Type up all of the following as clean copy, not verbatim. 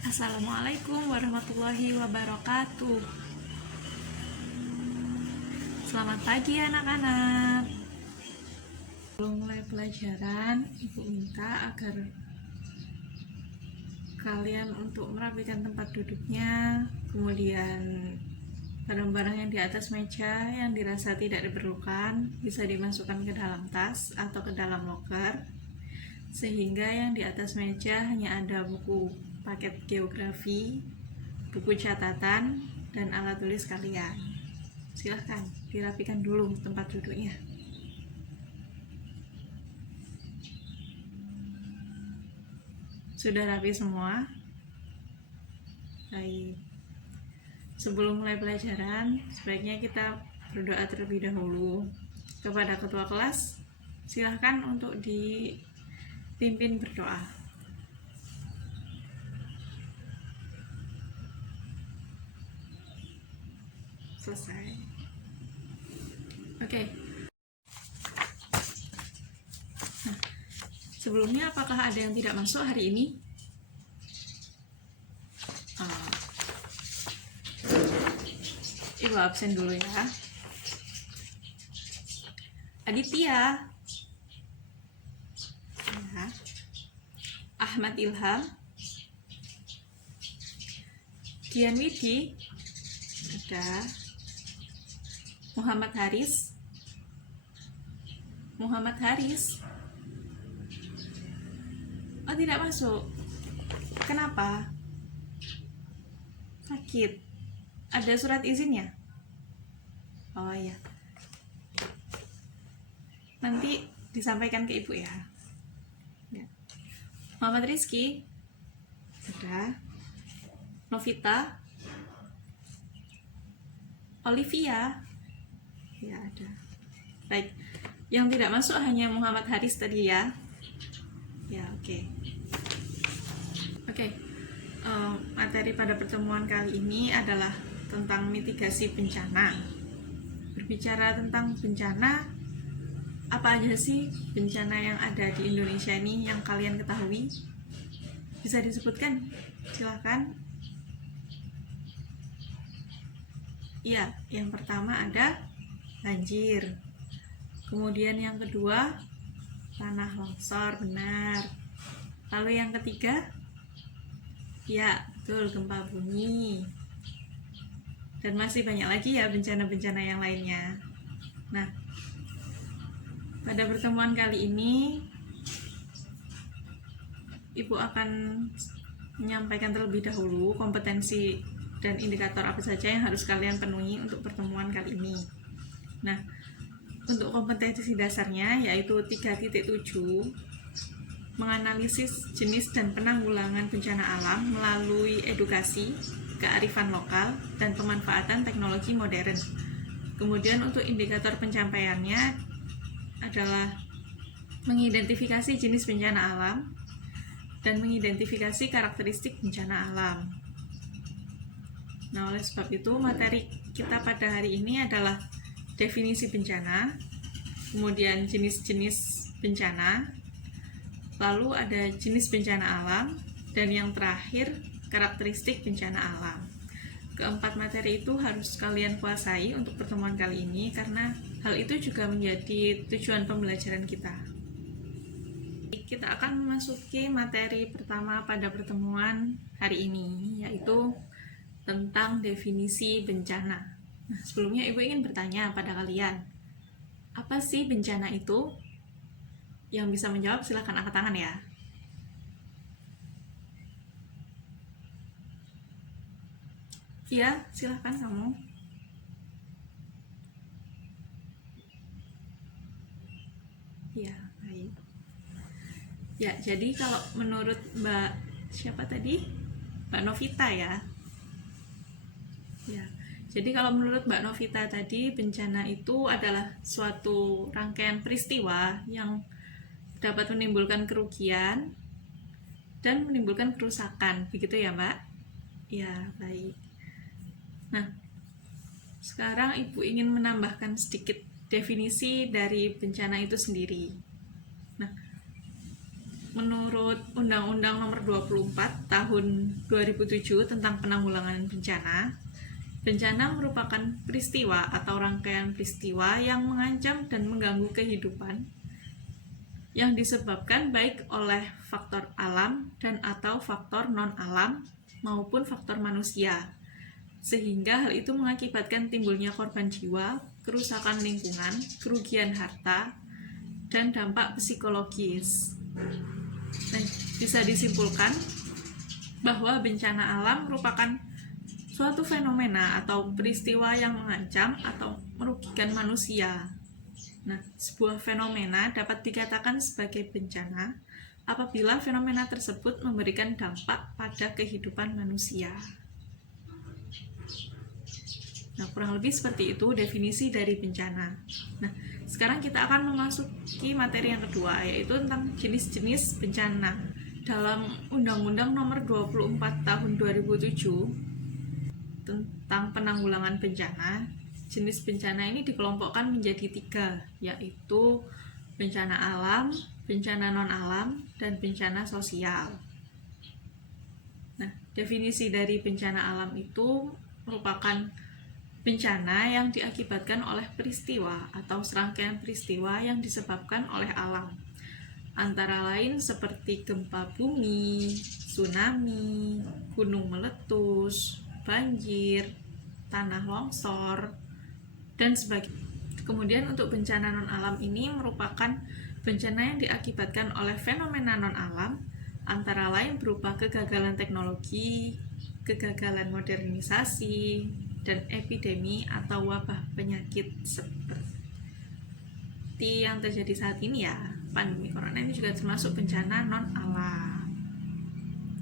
Assalamualaikum warahmatullahi wabarakatuh. Selamat pagi anak-anak. Sebelum mulai pelajaran, Ibu minta agar kalian untuk merapikan tempat duduknya, kemudian barang-barang yang di atas meja yang dirasa tidak diperlukan bisa dimasukkan ke dalam tas atau ke dalam loker, sehingga yang di atas meja hanya ada buku paket geografi, buku catatan, dan alat tulis kalian. Silahkan dirapikan dulu tempat duduknya. Sudah rapi semua? Baik. Sebelum mulai pelajaran, sebaiknya kita berdoa terlebih dahulu kepada ketua kelas. Silahkan untuk dipimpin berdoa. Selesai. Oke. Nah, sebelumnya apakah ada yang tidak masuk hari ini? Ibu absen dulu ya. Aditya. Ya. Ahmad Ilham. Dian Widi. Ada. Muhammad Haris. Muhammad Haris. Oh, tidak masuk. Kenapa? Sakit. Ada surat izinnya? Oh iya. Nanti disampaikan ke ibu ya. Muhammad Rizky. Ada. Novita. Olivia. Ya, ada. Baik. Yang tidak masuk hanya Muhammad Haris tadi ya. Ya, oke. Oke. Materi pada pertemuan kali ini adalah tentang mitigasi bencana. Berbicara tentang bencana, apa aja sih bencana yang ada di Indonesia ini yang kalian ketahui? Bisa disebutkan? Silahkan. Iya, yang pertama ada banjir. Kemudian yang kedua, tanah longsor, benar. Lalu yang ketiga, ya betul, gempa bumi. Dan masih banyak lagi ya bencana-bencana yang lainnya. Nah, pada pertemuan kali ini Ibu akan menyampaikan terlebih dahulu kompetensi dan indikator apa saja yang harus kalian penuhi untuk pertemuan kali ini. Nah, untuk kompetensi dasarnya yaitu 3.7, menganalisis jenis dan penanggulangan bencana alam melalui edukasi, kearifan lokal, dan pemanfaatan teknologi modern. Kemudian untuk indikator pencapaiannya adalah mengidentifikasi jenis bencana alam dan mengidentifikasi karakteristik bencana alam. Nah, oleh sebab itu materi kita pada hari ini adalah definisi bencana, kemudian jenis-jenis bencana, lalu ada jenis bencana alam, dan yang terakhir karakteristik bencana alam. Keempat materi itu harus kalian kuasai untuk pertemuan kali ini karena hal itu juga menjadi tujuan pembelajaran kita. Kita akan memasuki materi pertama pada pertemuan hari ini, yaitu tentang definisi bencana. Nah, sebelumnya Ibu ingin bertanya pada kalian, apa sih bencana itu? Yang bisa menjawab silahkan angkat tangan ya. Iya, silahkan kamu. Ya, baik. Ya, jadi kalau menurut Mbak siapa tadi? Mbak Novita ya. Ya, jadi kalau menurut Mbak Novita tadi, bencana itu adalah suatu rangkaian peristiwa yang dapat menimbulkan kerugian dan menimbulkan kerusakan, begitu ya Mbak? Ya, baik. Nah, sekarang Ibu ingin menambahkan sedikit definisi dari bencana itu sendiri. Nah, Menurut Undang-Undang Nomor 24 Tahun 2007 tentang Penanggulangan Bencana, bencana merupakan peristiwa atau rangkaian peristiwa yang mengancam dan mengganggu kehidupan yang disebabkan baik oleh faktor alam dan atau faktor non-alam maupun faktor manusia, sehingga hal itu mengakibatkan timbulnya korban jiwa, kerusakan lingkungan, kerugian harta, dan dampak psikologis. Nah, bisa disimpulkan bahwa bencana alam merupakan suatu fenomena atau peristiwa yang mengancam atau merugikan manusia. Nah, sebuah fenomena dapat dikatakan sebagai bencana apabila fenomena tersebut memberikan dampak pada kehidupan manusia. Nah, kurang lebih seperti itu definisi dari bencana. Nah, sekarang kita akan memasuki materi yang kedua, yaitu tentang jenis-jenis bencana. Dalam Undang-Undang Nomor 24 Tahun 2007 tentang penanggulangan bencana, jenis bencana ini dikelompokkan menjadi 3, yaitu bencana alam, bencana non-alam, dan bencana sosial. Nah, definisi dari bencana alam itu merupakan bencana yang diakibatkan oleh peristiwa atau serangkaian peristiwa yang disebabkan oleh alam, antara lain seperti gempa bumi, tsunami, gunung meletus, banjir, tanah longsor, dan sebagainya. Kemudian untuk bencana non-alam ini merupakan bencana yang diakibatkan oleh fenomena non-alam, antara lain berupa kegagalan teknologi, kegagalan modernisasi, dan epidemi atau wabah penyakit seperti yang terjadi saat ini ya, pandemi corona ini juga termasuk bencana non-alam.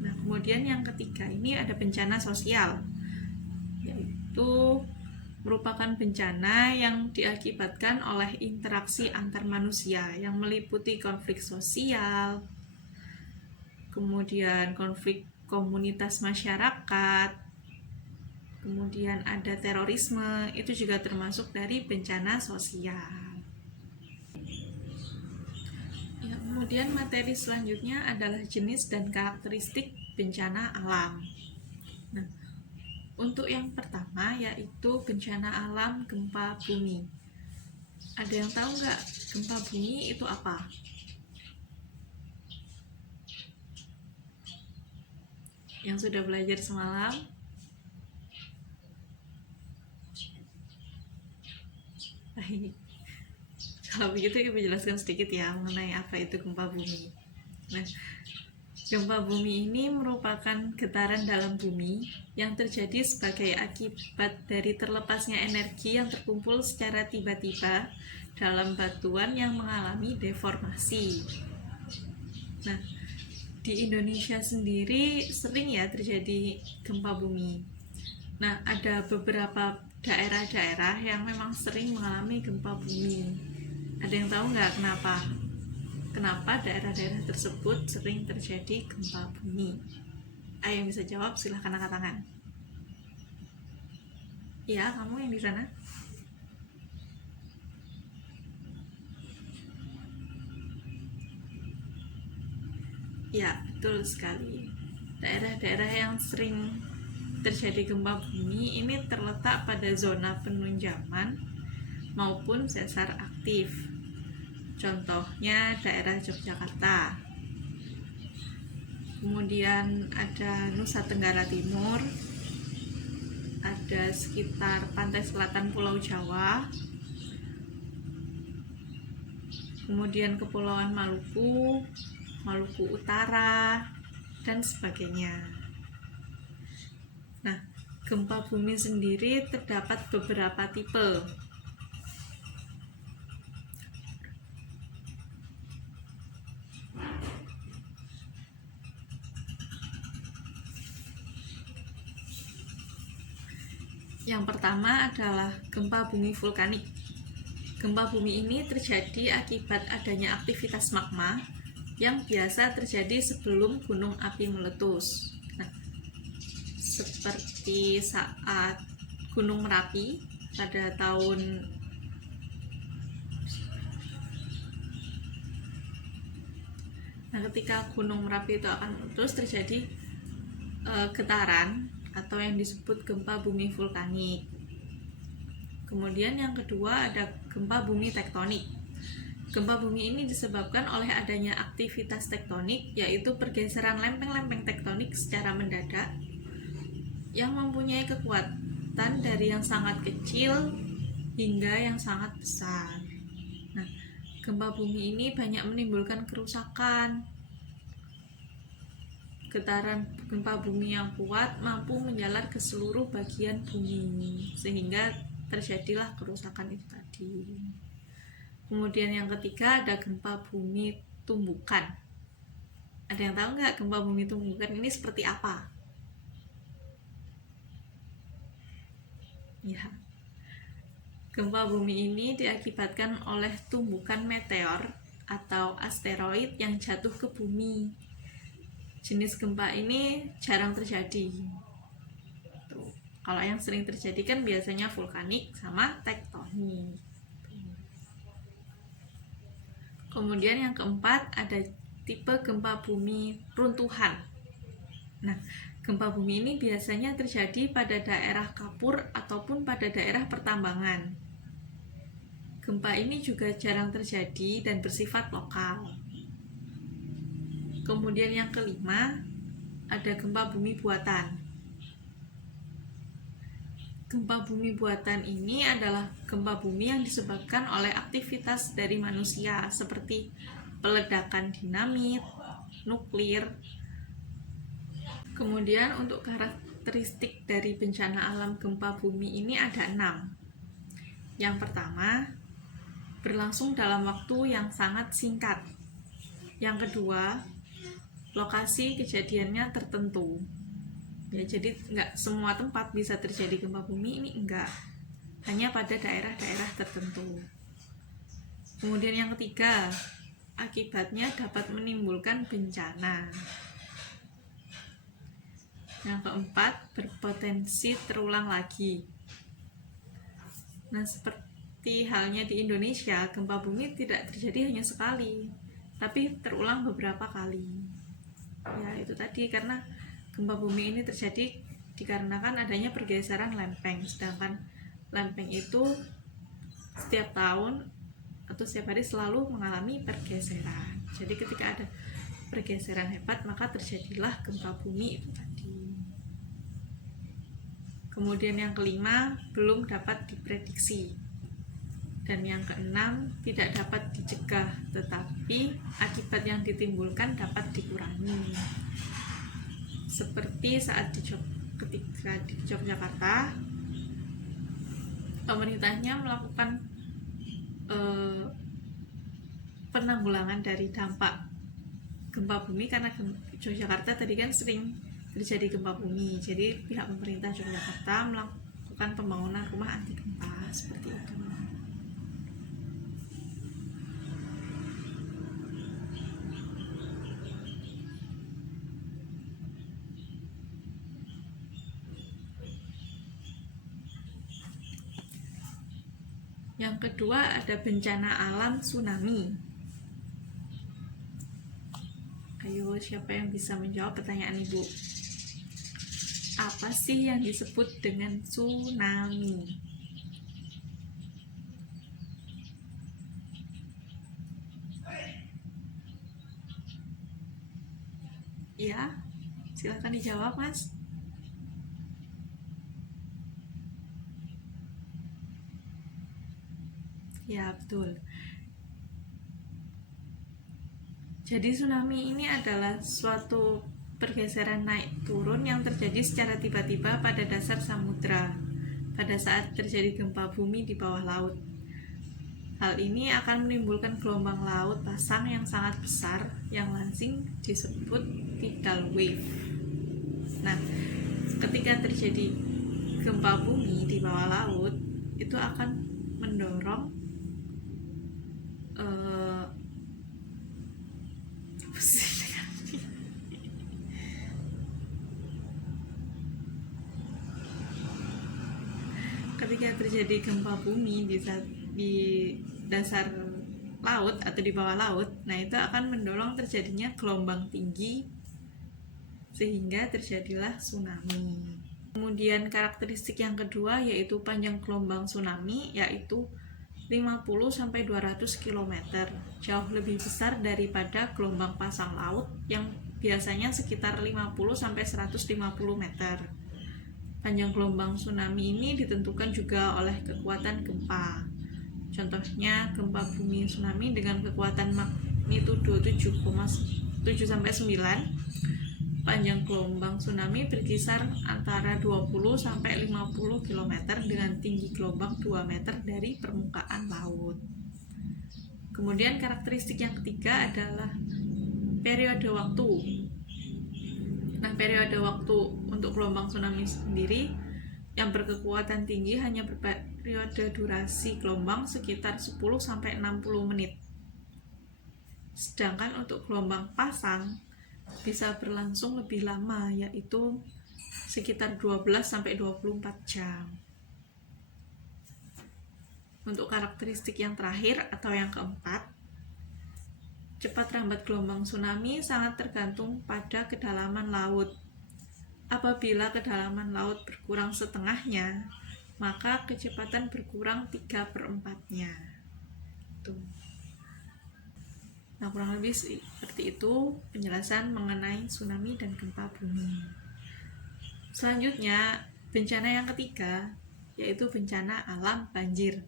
Nah, kemudian yang ketiga ini ada bencana sosial, yaitu merupakan bencana yang diakibatkan oleh interaksi antar manusia yang meliputi konflik sosial, kemudian konflik komunitas masyarakat, kemudian ada terorisme, itu juga termasuk dari bencana sosial. Ya, kemudian materi selanjutnya adalah jenis dan karakteristik bencana alam. Nah, untuk yang pertama yaitu bencana alam gempa bumi. Ada yang tahu nggak gempa bumi itu apa? Yang sudah belajar semalam? Baik. Kalau begitu kita jelaskan sedikit ya mengenai apa itu gempa bumi. Nah, gempa bumi ini merupakan getaran dalam bumi yang terjadi sebagai akibat dari terlepasnya energi yang terkumpul secara tiba-tiba dalam batuan yang mengalami deformasi. Nah, di Indonesia sendiri sering ya terjadi gempa bumi. Nah, ada beberapa daerah-daerah yang memang sering mengalami gempa bumi. Ada yang tahu nggak kenapa? Kenapa daerah-daerah tersebut sering terjadi gempa bumi? Ayo yang bisa jawab silahkan angkat tangan. Ya, kamu yang di sana. Ya, betul sekali. Daerah-daerah yang sering terjadi gempa bumi ini terletak pada zona penunjaman maupun sesar aktif. Contohnya daerah Yogyakarta. Kemudian ada Nusa Tenggara Timur, ada sekitar pantai selatan Pulau Jawa, kemudian Kepulauan Maluku, Maluku Utara, dan sebagainya. Nah, gempa bumi sendiri terdapat beberapa tipe. Yang pertama adalah gempa bumi vulkanik. Gempa bumi ini terjadi akibat adanya aktivitas magma yang biasa terjadi sebelum gunung api meletus. Nah, seperti saat Gunung Merapi pada tahun 19 Nah, ketika Gunung Merapi itu akan terus terjadi getaran atau yang disebut gempa bumi vulkanik. Kemudian yang kedua ada gempa bumi tektonik. Gempa bumi ini disebabkan oleh adanya aktivitas tektonik, yaitu pergeseran lempeng-lempeng tektonik secara mendadak yang mempunyai kekuatan dari yang sangat kecil hingga yang sangat besar. Nah, gempa bumi ini banyak menimbulkan kerusakan. Getaran gempa bumi yang kuat mampu menjalar ke seluruh bagian bumi sehingga terjadilah kerusakan itu tadi. Kemudian yang ketiga ada gempa bumi tumbukan. Ada yang tahu nggak gempa bumi tumbukan ini seperti apa? Ya, gempa bumi ini diakibatkan oleh tumbukan meteor atau asteroid yang jatuh ke bumi. Jenis gempa ini jarang terjadi. Tuh. Kalau yang sering terjadi kan biasanya vulkanik sama tektonik. Kemudian yang keempat ada tipe gempa bumi runtuhan. Nah, gempa bumi ini biasanya terjadi pada daerah kapur ataupun pada daerah pertambangan. Gempa ini juga jarang terjadi dan bersifat lokal. Kemudian yang kelima ada gempa bumi buatan. Gempa bumi buatan ini adalah gempa bumi yang disebabkan oleh aktivitas dari manusia seperti peledakan dinamit, nuklir. Kemudian untuk karakteristik dari bencana alam gempa bumi ini ada 6. Yang pertama, berlangsung dalam waktu yang sangat singkat. Yang kedua, lokasi kejadiannya tertentu. Ya, jadi nggak semua tempat bisa terjadi gempa bumi ini, enggak. Hanya pada daerah-daerah tertentu. Kemudian yang ketiga, akibatnya dapat menimbulkan bencana. Yang keempat, berpotensi terulang lagi. Nah, seperti halnya di Indonesia, gempa bumi tidak terjadi hanya sekali, tapi terulang beberapa kali. Ya, itu tadi karena gempa bumi ini terjadi dikarenakan adanya pergeseran lempeng, sedangkan lempeng itu setiap tahun atau setiap hari selalu mengalami pergeseran. Jadi ketika ada pergeseran hebat maka terjadilah gempa bumi itu tadi. Kemudian yang kelima, belum dapat diprediksi. Dan yang keenam, tidak dapat dicegah, tetapi akibat yang ditimbulkan dapat dikurangi. Seperti saat ketika di Yogyakarta, pemerintahnya melakukan penanggulangan dari dampak gempa bumi, karena Yogyakarta tadi kan sering terjadi gempa bumi. Jadi pihak pemerintah Yogyakarta melakukan pembangunan rumah anti gempa seperti itu. Yang kedua ada bencana alam tsunami. Ayo, siapa yang bisa menjawab pertanyaan Ibu? Apa sih yang disebut dengan tsunami? Ya, silakan dijawab, Mas. Ya, betul. Jadi tsunami ini adalah suatu pergeseran naik turun yang terjadi secara tiba-tiba pada dasar samudra pada saat terjadi gempa bumi di bawah laut. Hal ini akan menimbulkan gelombang laut pasang yang sangat besar yang langsing disebut tidal wave. Nah, ketika terjadi gempa bumi di bawah laut, itu akan mendorong ketika terjadi gempa bumi di dasar laut atau di bawah laut, nah itu akan mendorong terjadinya gelombang tinggi sehingga terjadilah tsunami. Kemudian karakteristik yang kedua yaitu panjang gelombang tsunami, yaitu 50-200 km, jauh lebih besar daripada gelombang pasang laut yang biasanya sekitar 50-150 meter. Panjang gelombang tsunami ini ditentukan juga oleh kekuatan gempa. Contohnya gempa bumi tsunami dengan kekuatan magnitudo 7,9, panjang gelombang tsunami berkisar antara 20-50 km dengan tinggi gelombang 2 meter dari permukaan laut. Kemudian karakteristik yang ketiga adalah periode waktu. Nah, periode waktu untuk gelombang tsunami sendiri yang berkekuatan tinggi hanya berperiode durasi gelombang sekitar 10-60 menit. Sedangkan untuk gelombang pasang bisa berlangsung lebih lama, yaitu sekitar 12-24 jam. Untuk karakteristik yang terakhir atau yang keempat, cepat lambat gelombang tsunami sangat tergantung pada kedalaman laut. Apabila kedalaman laut berkurang setengahnya, maka kecepatan berkurang 3/4-nya. Nah, kurang lebih seperti itu penjelasan mengenai tsunami dan gempa bumi. Selanjutnya, bencana yang ketiga yaitu bencana alam banjir.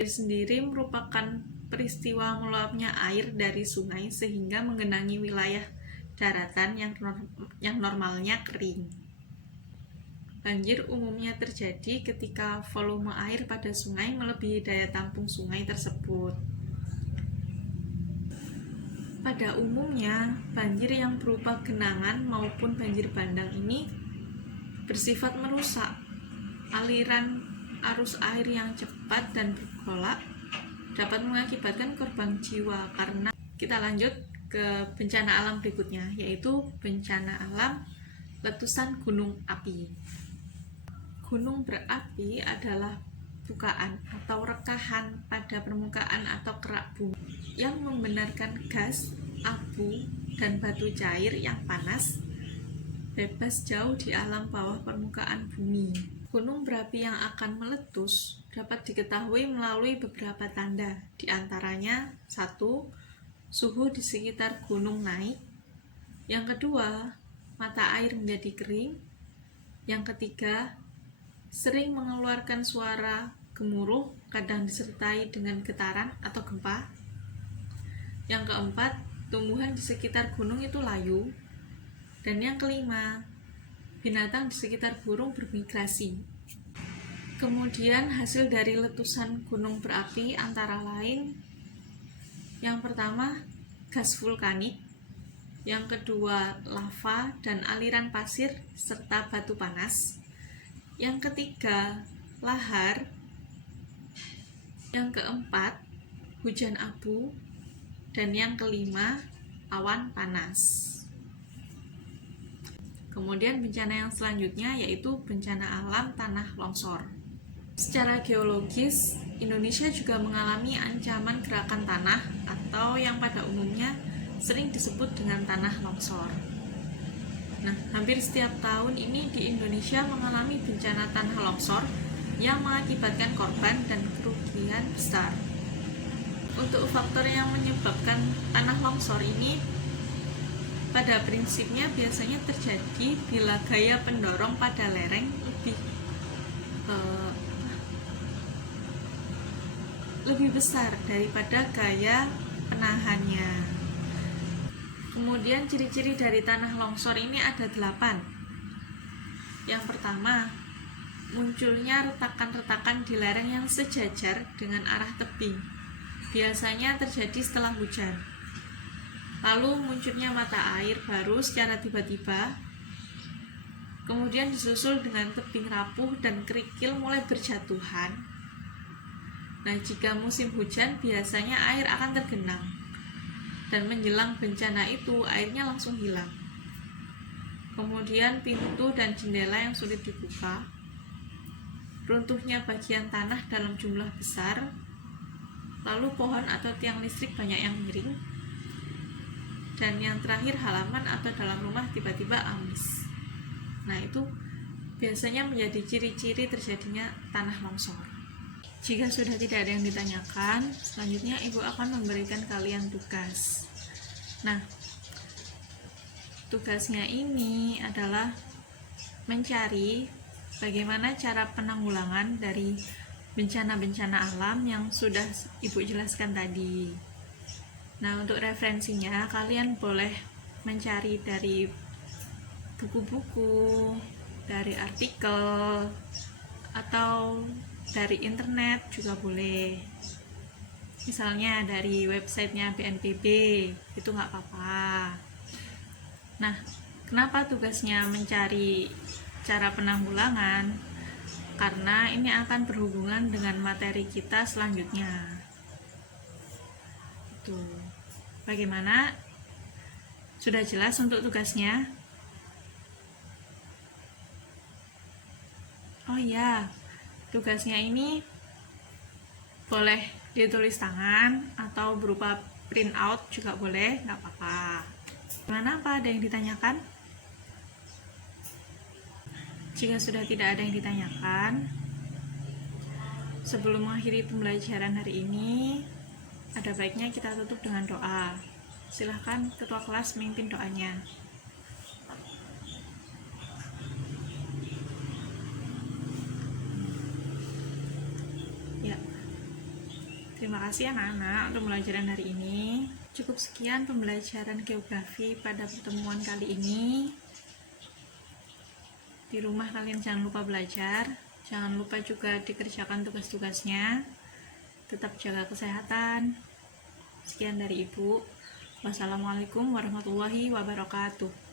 Banjir sendiri merupakan peristiwa meluapnya air dari sungai sehingga menggenangi wilayah daratan yang normalnya kering. Banjir umumnya terjadi ketika volume air pada sungai melebihi daya tampung sungai tersebut. Pada umumnya, banjir yang berupa genangan maupun banjir bandang ini bersifat merusak. Aliran arus air yang cepat dan bergolak dapat mengakibatkan korban jiwa. Karena kita lanjut ke bencana alam berikutnya, yaitu bencana alam letusan gunung api. Gunung berapi adalah bukaan atau rekahan pada permukaan atau kerak bumi yang membenarkan gas, abu, dan batu cair yang panas bebas jauh di alam bawah permukaan bumi. Gunung berapi yang akan meletus dapat diketahui melalui beberapa tanda, di antaranya 1. Suhu di sekitar gunung naik. Yang kedua, mata air menjadi kering. Yang ketiga, sering mengeluarkan suara gemuruh, kadang disertai dengan getaran atau gempa. Yang keempat, tumbuhan di sekitar gunung itu layu. Dan yang kelima, binatang di sekitar gunung bermigrasi. Kemudian hasil dari letusan gunung berapi antara lain, yang pertama gas vulkanik, yang kedua lava dan aliran pasir serta batu panas, yang ketiga lahar, yang keempat hujan abu, dan yang kelima awan panas. Kemudian bencana yang selanjutnya yaitu bencana alam tanah longsor. Secara geologis, Indonesia juga mengalami ancaman gerakan tanah atau yang pada umumnya sering disebut dengan tanah longsor. Nah, hampir setiap tahun ini di Indonesia mengalami bencana tanah longsor yang mengakibatkan korban dan kerugian besar. Untuk faktor yang menyebabkan tanah longsor ini pada prinsipnya biasanya terjadi bila gaya pendorong pada lereng lebih besar daripada gaya penahannya. Kemudian ciri-ciri dari tanah longsor ini ada 8. Yang pertama, munculnya retakan-retakan di lereng yang sejajar dengan arah tebing. Biasanya terjadi setelah hujan. Lalu munculnya mata air baru secara tiba-tiba. Kemudian disusul dengan tebing rapuh dan kerikil mulai berjatuhan. Nah, jika musim hujan biasanya air akan tergenang. Dan menjelang bencana itu airnya langsung hilang. Kemudian pintu dan jendela yang sulit dibuka. Runtuhnya bagian tanah dalam jumlah besar. lalu pohon atau tiang listrik banyak yang miring, dan yang terakhir halaman atau dalam rumah tiba-tiba amis. Nah, itu biasanya menjadi ciri-ciri terjadinya tanah longsor. Jika sudah tidak ada yang ditanyakan, selanjutnya Ibu akan memberikan kalian tugas. Nah, tugasnya ini adalah mencari bagaimana cara penanggulangan dari bencana-bencana alam yang sudah Ibu jelaskan tadi. Nah, untuk referensinya kalian boleh mencari dari buku-buku, dari artikel, atau dari internet juga boleh. Misalnya dari websitenya BNPB, itu nggak apa-apa. Nah, kenapa tugasnya mencari cara penanggulangan? Karena ini akan berhubungan dengan materi kita selanjutnya. Itu. Bagaimana? Sudah jelas untuk tugasnya? Oh iya, tugasnya ini boleh ditulis tangan atau berupa print out juga boleh, nggak apa-apa. Gimana, apa ada yang ditanyakan? Jika sudah tidak ada yang ditanyakan, sebelum mengakhiri pembelajaran hari ini, ada baiknya kita tutup dengan doa. Silahkan ketua kelas memimpin doanya. Ya, terima kasih anak-anak untuk pembelajaran hari ini. Cukup sekian pembelajaran geografi pada pertemuan kali ini. Di rumah kalian jangan lupa belajar, jangan lupa juga dikerjakan tugas-tugasnya. Tetap jaga kesehatan. Sekian dari Ibu. Wassalamualaikum warahmatullahi wabarakatuh.